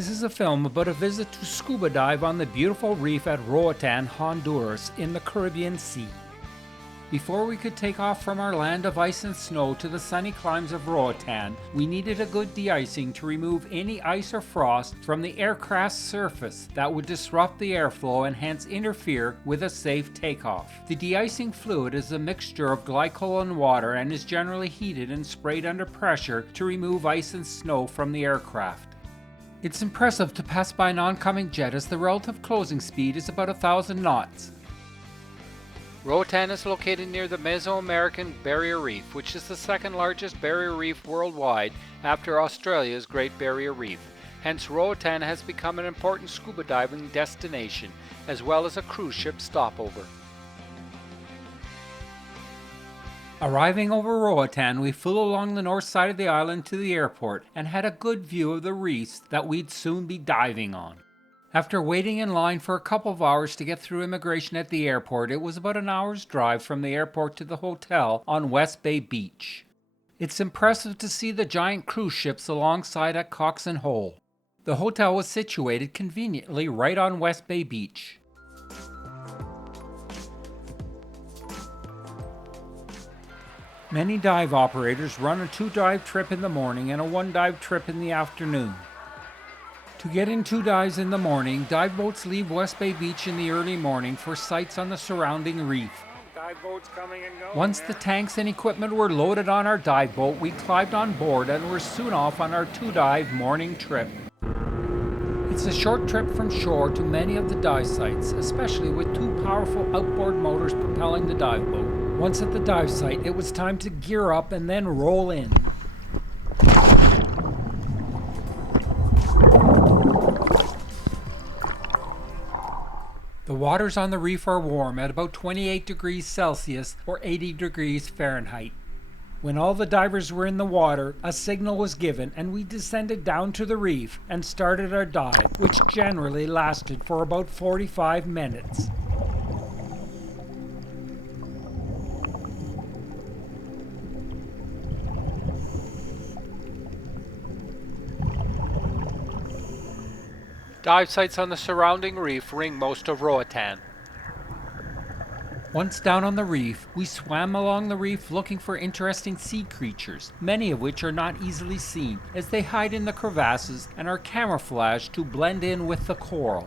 This is a film about a visit to scuba dive on the beautiful reef at Roatán, Honduras in the Caribbean Sea. Before we could take off from our land of ice and snow to the sunny climes of Roatán, we needed a good de-icing to remove any ice or frost from the aircraft's surface that would disrupt the airflow and hence interfere with a safe takeoff. The de-icing fluid is a mixture of glycol and water and is generally heated and sprayed under pressure to remove ice and snow from the aircraft. It's impressive to pass by an oncoming jet as the relative closing speed is about 1,000 knots. Roatán is located near the Mesoamerican Barrier Reef, which is the second largest barrier reef worldwide after Australia's Great Barrier Reef. Hence, Roatán has become an important scuba diving destination, as well as a cruise ship stopover. Arriving over Roatán, we flew along the north side of the island to the airport and had a good view of the reefs that we'd soon be diving on. After waiting in line for a couple of hours to get through immigration at the airport, it was about an hour's drive from the airport to the hotel on West Bay Beach. It's impressive to see the giant cruise ships alongside at Coxon Hole. The hotel was situated conveniently right on West Bay Beach. Many dive operators run a 2-dive trip in the morning and a 1-dive trip in the afternoon. To get in 2 dives in the morning, dive boats leave West Bay Beach in the early morning for sites on the surrounding reef. Dive boats coming and going. Once the tanks and equipment were loaded on our dive boat, we climbed on board and were soon off on our 2-dive morning trip. It's a short trip from shore to many of the dive sites, especially with 2 powerful outboard motors propelling the dive boat. Once at the dive site, it was time to gear up and then roll in. The waters on the reef are warm at about 28 degrees Celsius or 80 degrees Fahrenheit. When all the divers were in the water, a signal was given and we descended down to the reef and started our dive, which generally lasted for about 45 minutes. Dive sites on the surrounding reef ring most of Roatán. Once down on the reef, we swam along the reef looking for interesting sea creatures, many of which are not easily seen as they hide in the crevasses and are camouflaged to blend in with the coral.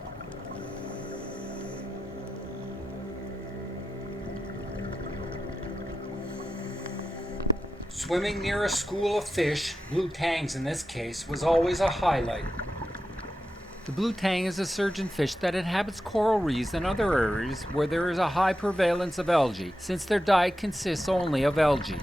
Swimming near a school of fish, blue tangs in this case, was always a highlight. The blue tang is a surgeonfish that inhabits coral reefs and other areas where there is a high prevalence of algae, since their diet consists only of algae.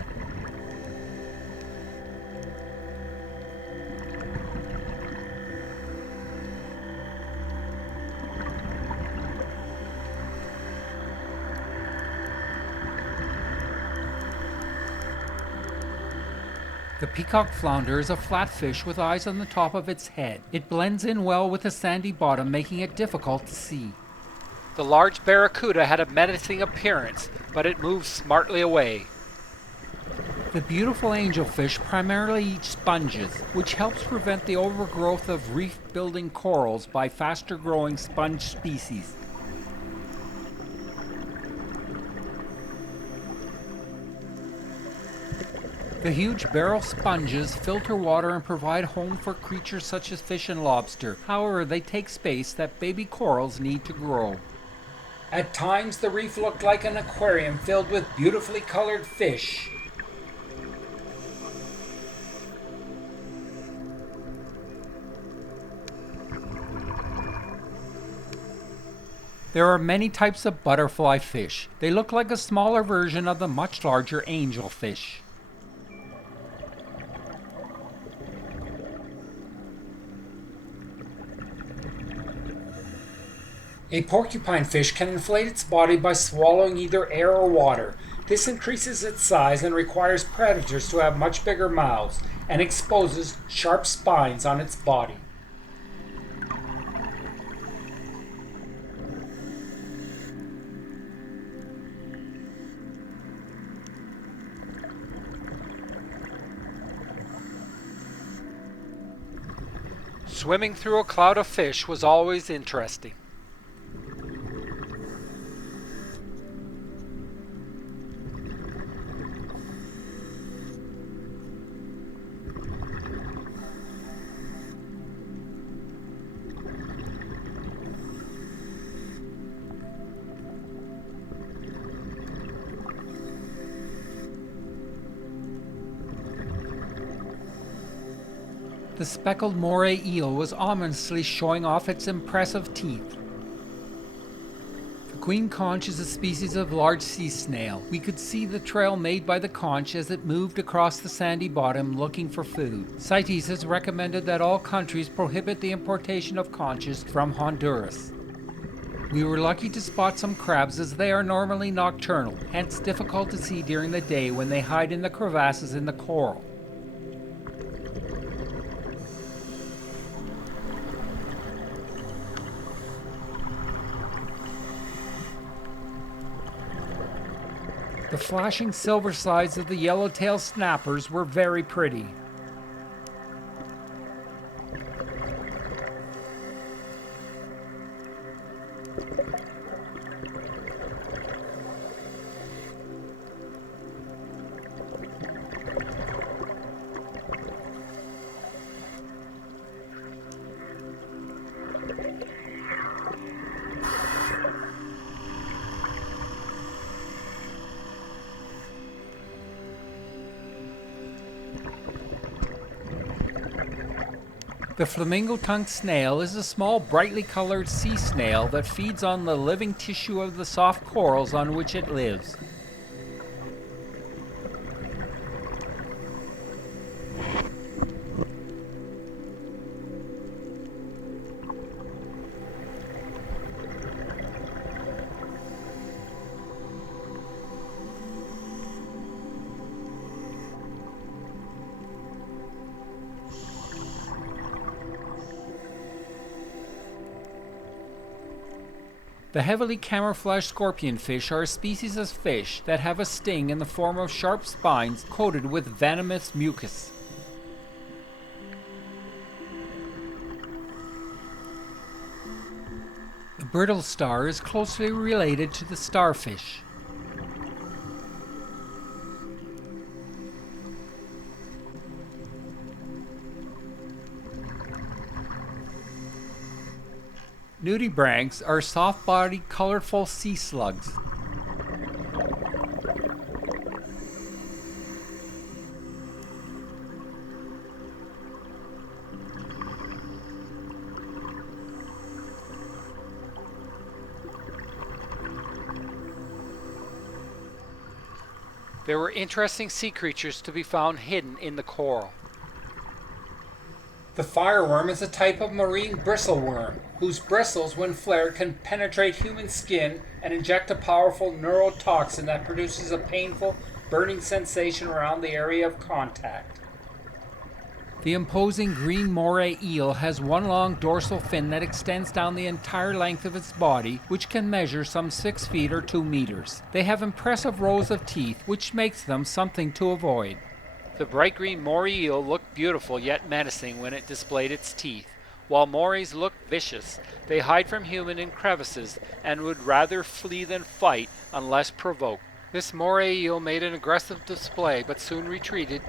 The peacock flounder is a flat fish with eyes on the top of its head. It blends in well with the sandy bottom, making it difficult to see. The large barracuda had a menacing appearance, but it moved smartly away. The beautiful angelfish primarily eat sponges, which helps prevent the overgrowth of reef-building corals by faster-growing sponge species. The huge barrel sponges filter water and provide home for creatures such as fish and lobster. However, they take space that baby corals need to grow. At times, the reef looked like an aquarium filled with beautifully colored fish. There are many types of butterfly fish. They look like a smaller version of the much larger angelfish. A porcupine fish can inflate its body by swallowing either air or water. This increases its size and requires predators to have much bigger mouths and exposes sharp spines on its body. Swimming through a cloud of fish was always interesting. The speckled moray eel was ominously showing off its impressive teeth. The queen conch is a species of large sea snail. We could see the trail made by the conch as it moved across the sandy bottom looking for food. CITES has recommended that all countries prohibit the importation of conches from Honduras. We were lucky to spot some crabs as they are normally nocturnal, hence difficult to see during the day when they hide in the crevasses in the coral. The flashing silver sides of the yellowtail snappers were very pretty. The flamingo-tongued snail is a small, brightly colored sea snail that feeds on the living tissue of the soft corals on which it lives. The heavily camouflaged scorpionfish are a species of fish that have a sting in the form of sharp spines coated with venomous mucus. The brittle star is closely related to the starfish. Nudibranchs are soft-bodied, colorful sea slugs. There were interesting sea creatures to be found hidden in the coral. The fireworm is a type of marine bristleworm, whose bristles, when flared, can penetrate human skin and inject a powerful neurotoxin that produces a painful, burning sensation around the area of contact. The imposing green moray eel has one long dorsal fin that extends down the entire length of its body, which can measure some 6 feet or 2 meters. They have impressive rows of teeth, which makes them something to avoid. The bright green moray eel looked beautiful yet menacing when it displayed its teeth. While morays look vicious, they hide from human in crevices and would rather flee than fight unless provoked. This moray eel made an aggressive display but soon retreated.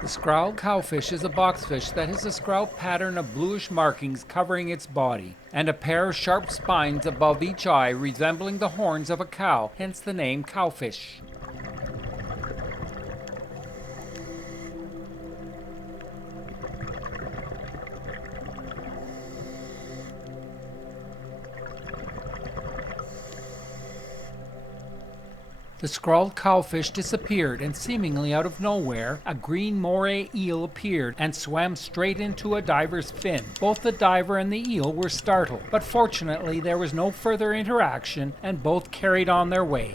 The scrawled cowfish is a boxfish that has a scrawled pattern of bluish markings covering its body, and a pair of sharp spines above each eye resembling the horns of a cow, hence the name cowfish. The scrawled cowfish disappeared, and seemingly out of nowhere, a green moray eel appeared and swam straight into a diver's fin. Both the diver and the eel were startled, but fortunately there was no further interaction and both carried on their way.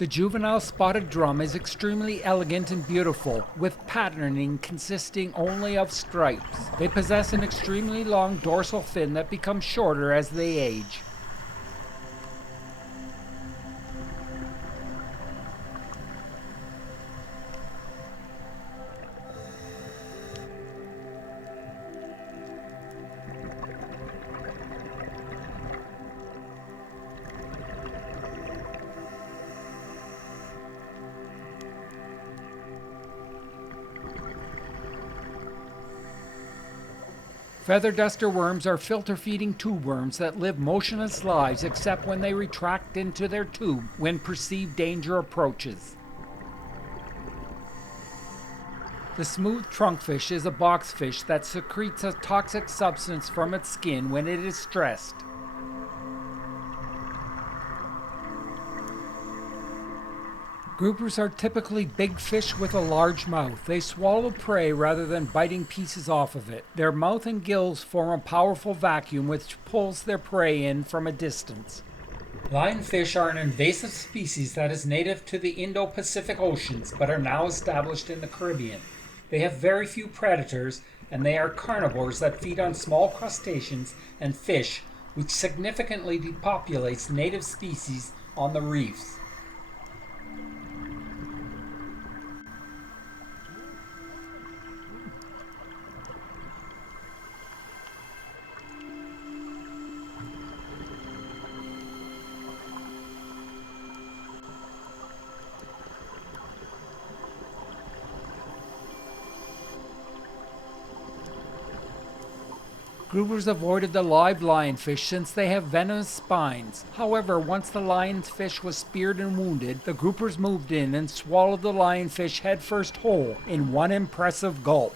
The juvenile spotted drum is extremely elegant and beautiful, with patterning consisting only of stripes. They possess an extremely long dorsal fin that becomes shorter as they age. Feather duster worms are filter-feeding tube worms that live motionless lives except when they retract into their tube when perceived danger approaches. The smooth trunkfish is a boxfish that secretes a toxic substance from its skin when it is stressed. Groupers are typically big fish with a large mouth. They swallow prey rather than biting pieces off of it. Their mouth and gills form a powerful vacuum which pulls their prey in from a distance. Lionfish are an invasive species that is native to the Indo-Pacific Oceans but are now established in the Caribbean. They have very few predators and they are carnivores that feed on small crustaceans and fish, which significantly depopulates native species on the reefs. Groupers avoided the live lionfish since they have venomous spines. However, once the lionfish was speared and wounded, the groupers moved in and swallowed the lionfish headfirst whole in one impressive gulp.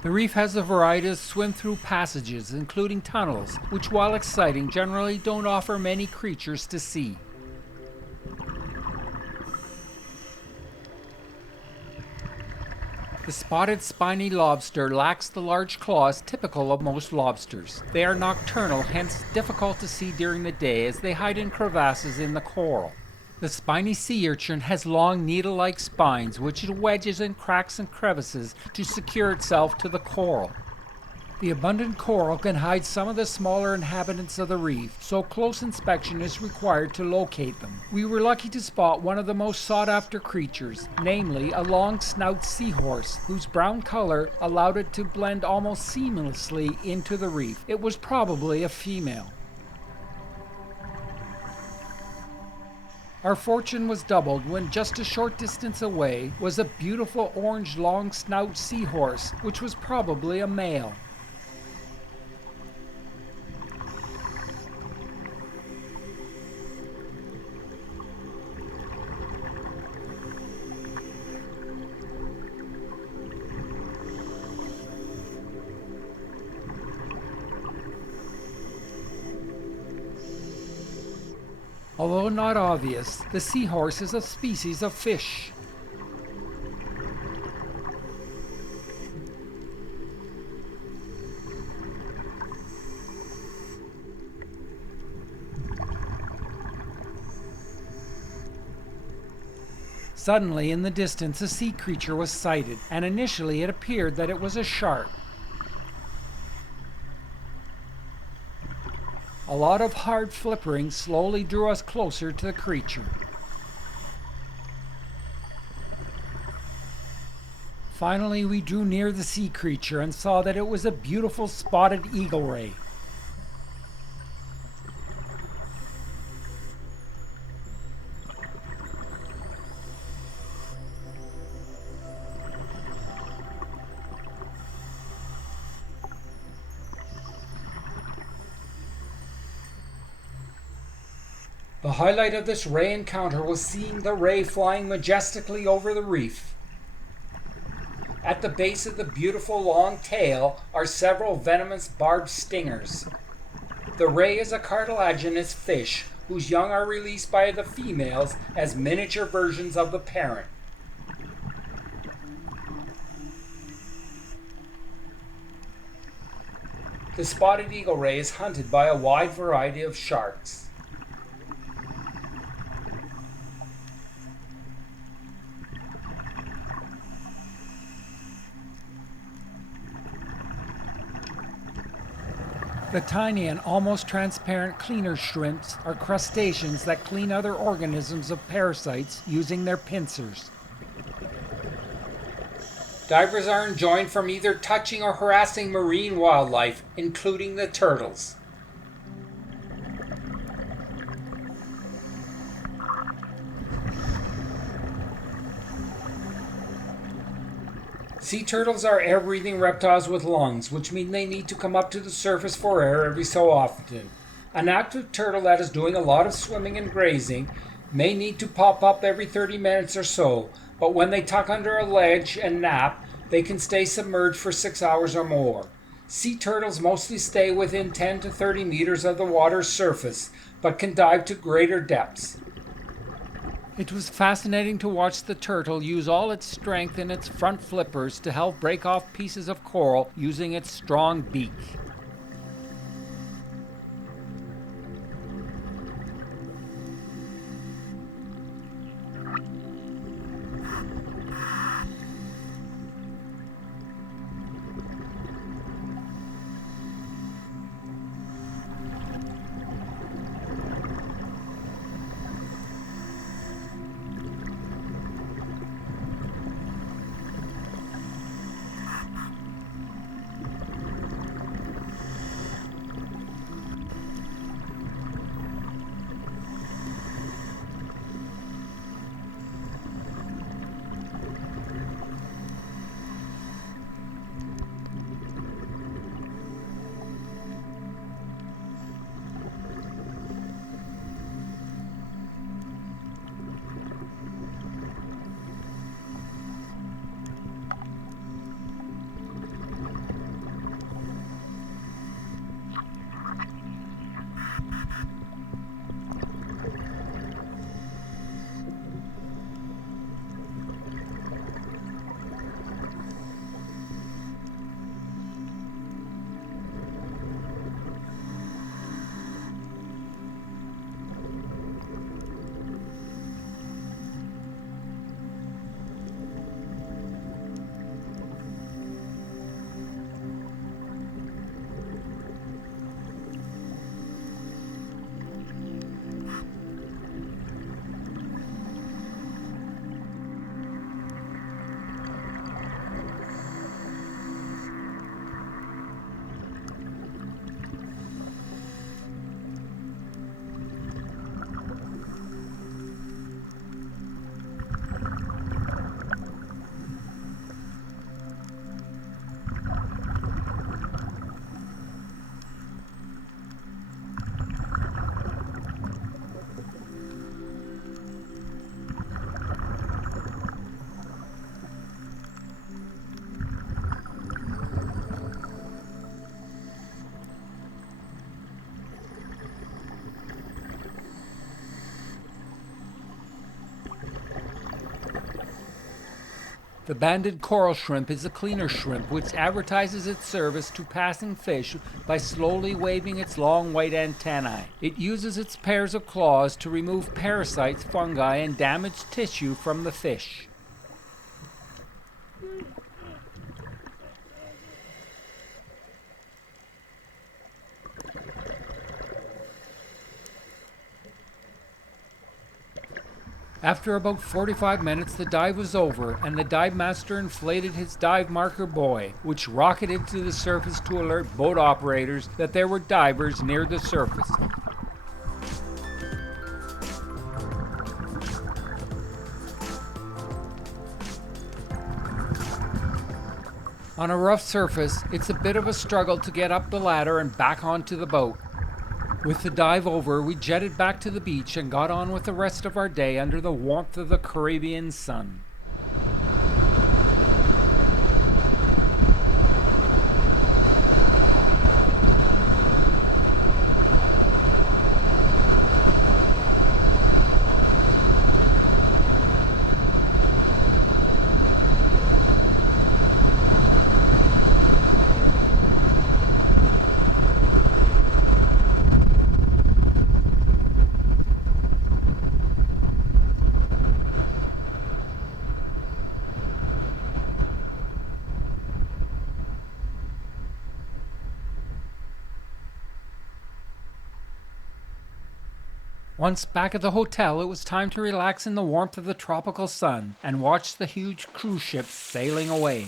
The reef has a variety of swim-through passages, including tunnels, which while exciting, generally don't offer many creatures to see. The spotted spiny lobster lacks the large claws typical of most lobsters. They are nocturnal, hence difficult to see during the day as they hide in crevasses in the coral. The spiny sea urchin has long needle-like spines which it wedges in cracks and crevices to secure itself to the coral. The abundant coral can hide some of the smaller inhabitants of the reef, so close inspection is required to locate them. We were lucky to spot one of the most sought-after creatures, namely a long-snout seahorse, whose brown color allowed it to blend almost seamlessly into the reef. It was probably a female. Our fortune was doubled when just a short distance away was a beautiful orange long-snout seahorse, which was probably a male. Although not obvious, the seahorse is a species of fish. Suddenly, in the distance, a sea creature was sighted, and initially it appeared that it was a shark. A lot of hard flippering slowly drew us closer to the creature. Finally, we drew near the sea creature and saw that it was a beautiful spotted eagle ray. The highlight of this ray encounter was seeing the ray flying majestically over the reef. At the base of the beautiful long tail are several venomous barbed stingers. The ray is a cartilaginous fish whose young are released by the females as miniature versions of the parent. The spotted eagle ray is hunted by a wide variety of sharks. The tiny and almost transparent cleaner shrimps are crustaceans that clean other organisms of parasites using their pincers. Divers are enjoined from either touching or harassing marine wildlife, including the turtles. Sea turtles are air-breathing reptiles with lungs, which mean they need to come up to the surface for air every so often. An active turtle that is doing a lot of swimming and grazing may need to pop up every 30 minutes or so, but when they tuck under a ledge and nap, they can stay submerged for 6 hours or more. Sea turtles mostly stay within 10 to 30 meters of the water's surface, but can dive to greater depths. It was fascinating to watch the turtle use all its strength in its front flippers to help break off pieces of coral using its strong beak. The banded coral shrimp is a cleaner shrimp which advertises its service to passing fish by slowly waving its long white antennae. It uses its pairs of claws to remove parasites, fungi, and damaged tissue from the fish. After about 45 minutes, the dive was over, and the dive master inflated his dive marker buoy, which rocketed to the surface to alert boat operators that there were divers near the surface. On a rough surface, it's a bit of a struggle to get up the ladder and back onto the boat. With the dive over, we jetted back to the beach and got on with the rest of our day under the warmth of the Caribbean sun. Once back at the hotel, it was time to relax in the warmth of the tropical sun and watch the huge cruise ships sailing away.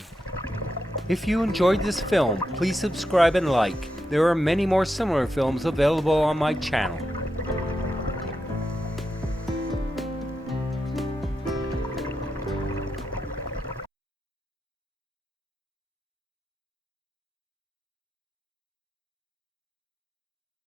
If you enjoyed this film, please subscribe and like. There are many more similar films available on my channel.